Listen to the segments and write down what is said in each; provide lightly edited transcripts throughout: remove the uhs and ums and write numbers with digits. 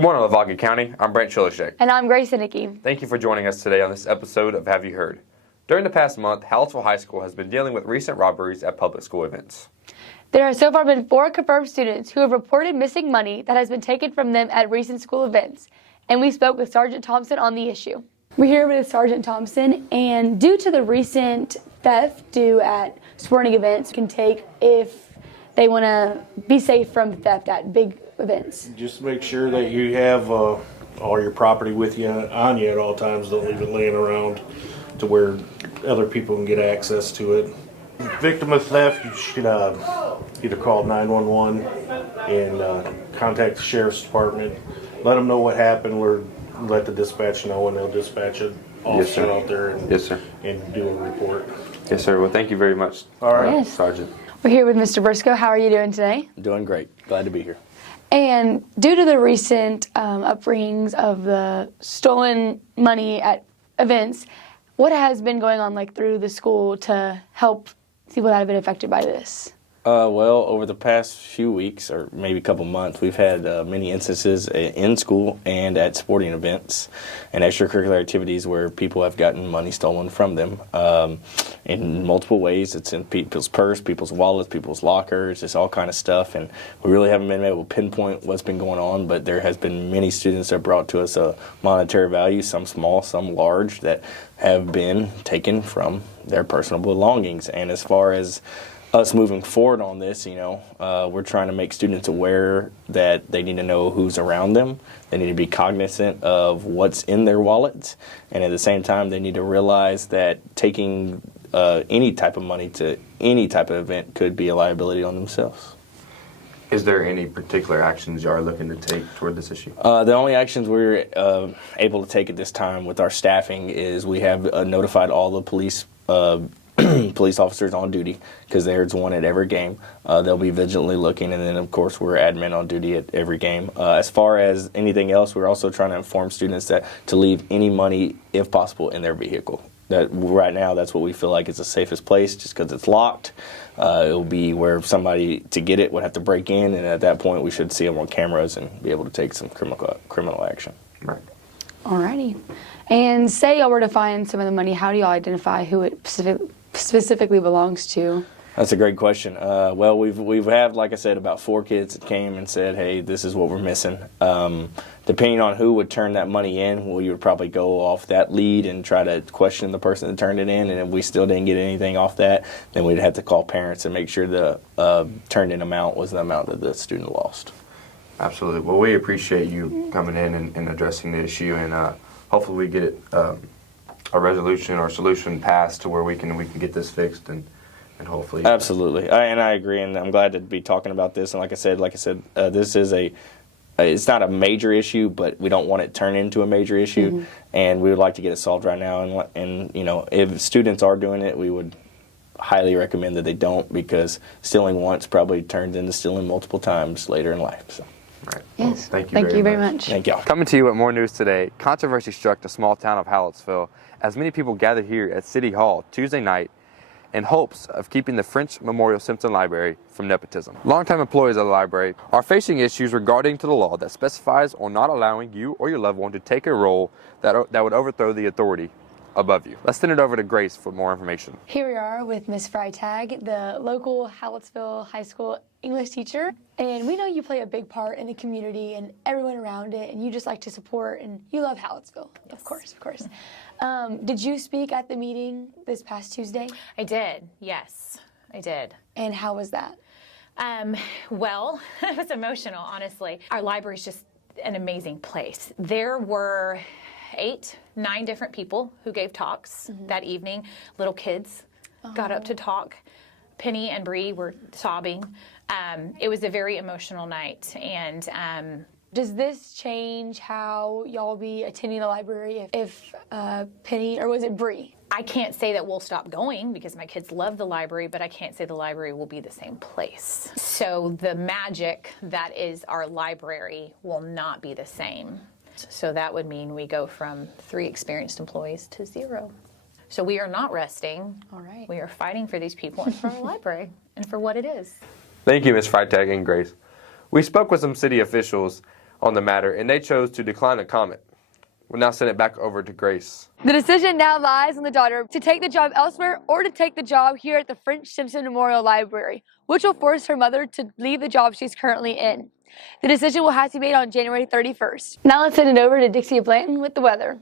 Good morning, Lavaca County. I'm Brent Chilishek. And I'm Grace Nicki. Thank you for joining us today on this episode of Have You Heard? During the past month, Hallettsville High School has been dealing with recent robberies at public school events. There have so far been 4 confirmed students who have reported missing money that has been taken from them at recent school events. And we spoke with Sergeant Thompson on the issue. We're here with Sergeant Thompson, and due to the recent theft due at sporting events can take if they want to be safe from theft at big events. Just make sure that you have all your property with you on you at all times. Don't leave it laying around to where other people can get access to it. Victim of theft, you should either call 911 and contact the sheriff's department. Let them know what happened, or let the dispatch know, and they'll dispatch an officer out there and do a report. Yes, sir. Well, thank you very much, All right. Yes. Sergeant. We're here with Mr. Briscoe. How are you doing today? Doing great. Glad to be here. And due to the recent upbringings of the stolen money at events, what has been going on through the school to help people that have been affected by this? Well, over the past few weeks, or maybe a couple months, we've had many instances in school and at sporting events and extracurricular activities where people have gotten money stolen from them in multiple ways. It's in people's purse, people's wallets, people's lockers, just all kind of stuff. And we really haven't been able to pinpoint what's been going on, but there has been many students that brought to us a monetary value, some small, some large, that have been taken from their personal belongings. And as far as us moving forward on this, we're trying to make students aware that they need to know who's around them. They need to be cognizant of what's in their wallets. And at the same time, they need to realize that taking any type of money to any type of event could be a liability on themselves. Is there any particular actions you are looking to take toward this issue? The only actions we're able to take at this time with our staffing is we have notified all the police police officers on duty, because there's one at every game. They'll be vigilantly looking, and then of course we're admin on duty at every game. As far as anything else, we're also trying to inform students that to leave any money, if possible, in their vehicle. That right now, that's what we feel like is the safest place, just because it's locked. It'll be where somebody to get it would have to break in, and at that point we should see them on cameras and be able to take some criminal action. Right. Alrighty. And say y'all were to find some of the money, how do y'all identify who it specifically belongs to? That's a great question. Well, we've had, like I said, about 4 kids that came and said, hey, this is what we're missing. Depending on who would turn that money in, well, you would probably go off that lead and try to question the person that turned it in. And if we still didn't get anything off that, then we'd have to call parents and make sure the turned in amount was the amount that the student lost. Absolutely. Well, we appreciate you coming in and addressing the issue, and hopefully we get it, a resolution or solution passed to where we can get this fixed and hopefully. Absolutely, and I agree, and I'm glad to be talking about this. And like I said, this is it's not a major issue, but we don't want it turned into a major issue, and we would like to get it solved right now. And if students are doing it, we would highly recommend that they don't, because stealing once probably turns into stealing multiple times later in life. So. Right. Yes. Well, thank you very much. Thank y'all. Coming to you with more news today, controversy struck the small town of Hallettsville as many people gathered here at City Hall Tuesday night in hopes of keeping the French Memorial Simpson Library from nepotism. Longtime employees of the library are facing issues regarding to the law that specifies on not allowing you or your loved one to take a role that would overthrow the authority above you. Let's send it over to Grace for more information. Here we are with Miss Freitag, the local Hallettsville High School English teacher. And we know you play a big part in the community and everyone around it, and you just like to support, and you love Hallettsville. Yes. Of course. Did you speak at the meeting this past Tuesday? I did, yes, I did. And how was that? Well, it was emotional, honestly. Our library is just an amazing place. There were 8, 9 different people who gave talks that evening. Little kids got up to talk. Penny and Bree were sobbing. It was a very emotional night, and does this change how y'all will be attending the library if Penny, or was it Bree? I can't say that we'll stop going because my kids love the library, but I can't say the library will be the same place. So the magic that is our library will not be the same. So that would mean we go from 3 experienced employees to 0. So we are not resting. All right. We are fighting for these people and for our library and for what it is. Thank you, Ms. Freitag and Grace. We spoke with some city officials on the matter, and they chose to decline to comment. We'll now send it back over to Grace. The decision now lies on the daughter to take the job elsewhere or to take the job here at the French Simpson Memorial Library, which will force her mother to leave the job she's currently in. The decision will have to be made on January 31st. Now let's send it over to Dixie Blanton with the weather.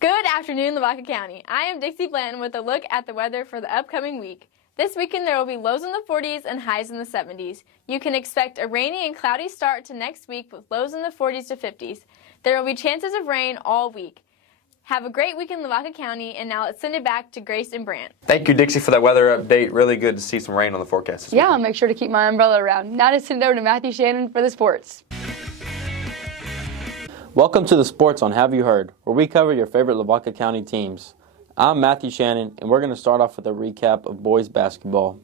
Good afternoon, Lavaca County. I am Dixie Blanton with a look at the weather for the upcoming week. This weekend there will be lows in the 40s and highs in the 70s. You can expect a rainy and cloudy start to next week with lows in the 40s to 50s. There will be chances of rain all week. Have a great week in Lavaca County, and now let's send it back to Grace and Brant. Thank you, Dixie, for that weather update. Really good to see some rain on the forecast this Yeah, weekend. I'll make sure to keep my umbrella around. Now to send it over to Matthew Shannon for the sports. Welcome to the Sports on Have You Heard, where we cover your favorite Lavaca County teams. I'm Matthew Shannon, and we're going to start off with a recap of boys basketball.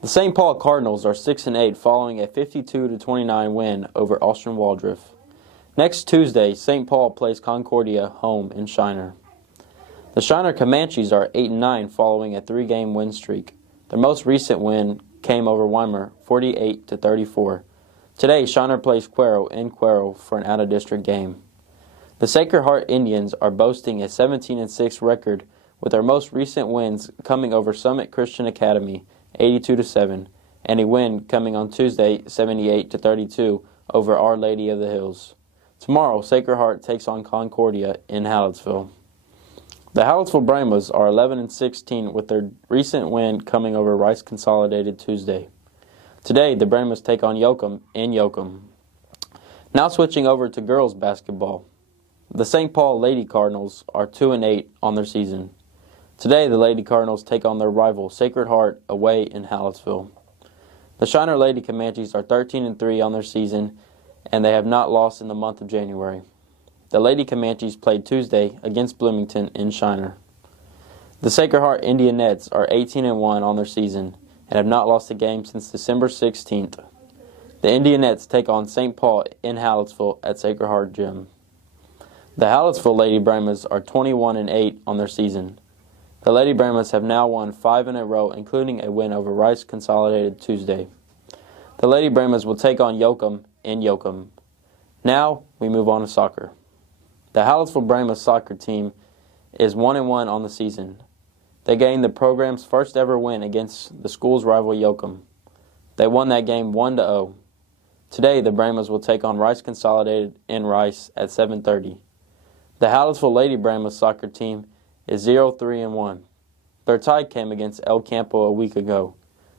The St. Paul Cardinals are 6-8 following a 52-29 win over Austin Waldriff. Next Tuesday, St. Paul plays Concordia home in Shiner. The Shiner Comanches are 8-9 following a 3-game win streak. Their most recent win came over Weimar, 48-34. Today, Shiner plays Cuero in Cuero for an out-of-district game. The Sacred Heart Indians are boasting a 17-6 record, with their most recent wins coming over Summit Christian Academy, 82-7, and a win coming on Tuesday, 78-32, over Our Lady of the Hills. Tomorrow, Sacred Heart takes on Concordia in Hallettsville. The Hallettsville Brahmas are 11-16 with their recent win coming over Rice Consolidated Tuesday. Today, the Brahmas take on Yoakum in Yoakum. Now switching over to girls basketball. The St. Paul Lady Cardinals are 2-8 on their season. Today, the Lady Cardinals take on their rival Sacred Heart away in Hallettsville. The Shiner Lady Comanches are 13-3 on their season, and they have not lost in the month of January. The Lady Comanches played Tuesday against Bloomington in Shiner. The Sacred Heart Indianettes are 18-1 on their season and have not lost a game since December 16th. The Indianettes take on St. Paul in Hallettsville at Sacred Heart Gym. The Hallettsville Lady Brahmas are 21-8 on their season. The Lady Brahmas have now won 5 in a row, including a win over Rice Consolidated Tuesday. The Lady Brahmas will take on Yoakum in Yoakum. Now we move on to soccer. The Hallettsville Brahmas soccer team is 1-1 on the season. They gained the program's first ever win against the school's rival Yoakum. They won that game 1-0. Today the Brahmas will take on Rice Consolidated in Rice at 7:30. The Hallettsville Lady Brahmas soccer team is 0-3-1. Their tie came against El Campo a week ago.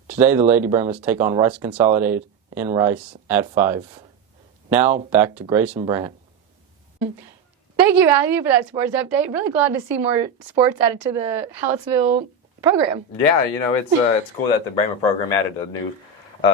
Today the Lady Brahmas take on Rice Consolidated in Rice at 5. Now back to Grace and Brant. Thank you, Matthew, for that sports update. Really glad to see more sports added to the Hallettsville program. Yeah, you know, it's cool that the Brahma program added a new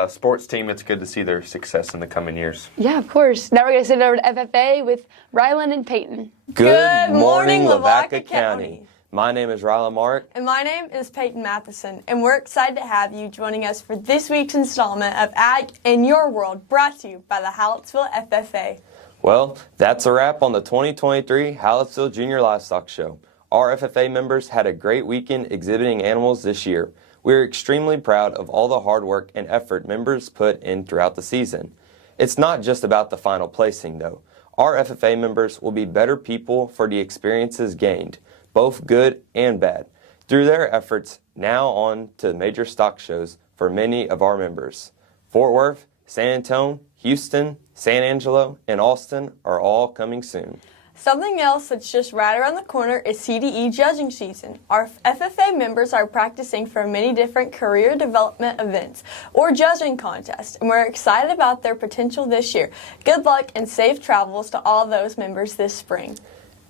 sports team. It's good to see their success in the coming years. Yeah, of course. Now we're going to send it over to FFA with Rylan and Peyton. Good morning, Lavaca County. My name is Rylan Mark. And my name is Peyton Matheson, and we're excited to have you joining us for this week's installment of Ag in Your World, brought to you by the Hallettsville FFA. Well, that's a wrap on the 2023 Hallettsville Junior Livestock Show. Our FFA members had a great weekend exhibiting animals this year. We are extremely proud of all the hard work and effort members put in throughout the season. It's not just about the final placing, though. Our FFA members will be better people for the experiences gained, both good and bad, through their efforts now on to major stock shows for many of our members. Fort Worth, San Antonio, Houston, San Angelo, and Austin are all coming soon. Something else that's just right around the corner is CDE judging season. Our FFA members are practicing for many different career development events or judging contests, and we're excited about their potential this year. Good luck and safe travels to all those members this spring.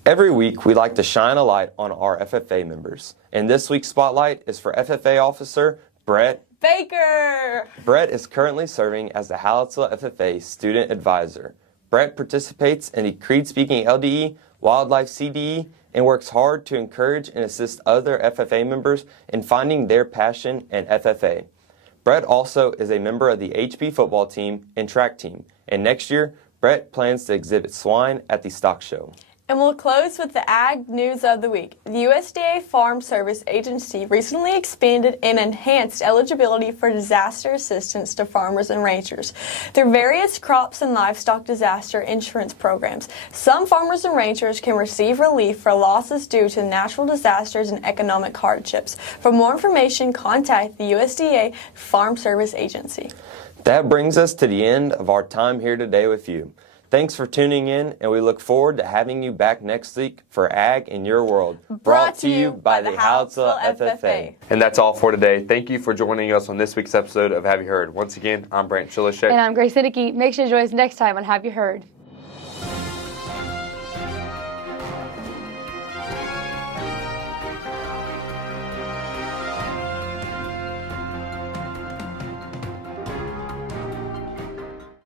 Every week, we like to shine a light on our FFA members, and this week's spotlight is for FFA officer Brett Baker! Brett is currently serving as the Hallettsville FFA Student Advisor. Brett participates in the Creed Speaking LDE, Wildlife CDE, and works hard to encourage and assist other FFA members in finding their passion in FFA. Brett also is a member of the HB football team and track team, and next year, Brett plans to exhibit swine at the stock show. And we'll close with the Ag News of the Week. The USDA Farm Service Agency recently expanded and enhanced eligibility for disaster assistance to farmers and ranchers through various crops and livestock disaster insurance programs. Some farmers and ranchers can receive relief for losses due to natural disasters and economic hardships. For more information, contact the USDA Farm Service Agency. That brings us to the end of our time here today with you. Thanks for tuning in, and we look forward to having you back next week for Ag in Your World. Brought to you by the Hallettsville FFA. And that's all for today. Thank you for joining us on this week's episode of Have You Heard? Once again, I'm Brant Chilishek. And I'm Grace Siddicky. Make sure to join us next time on Have You Heard?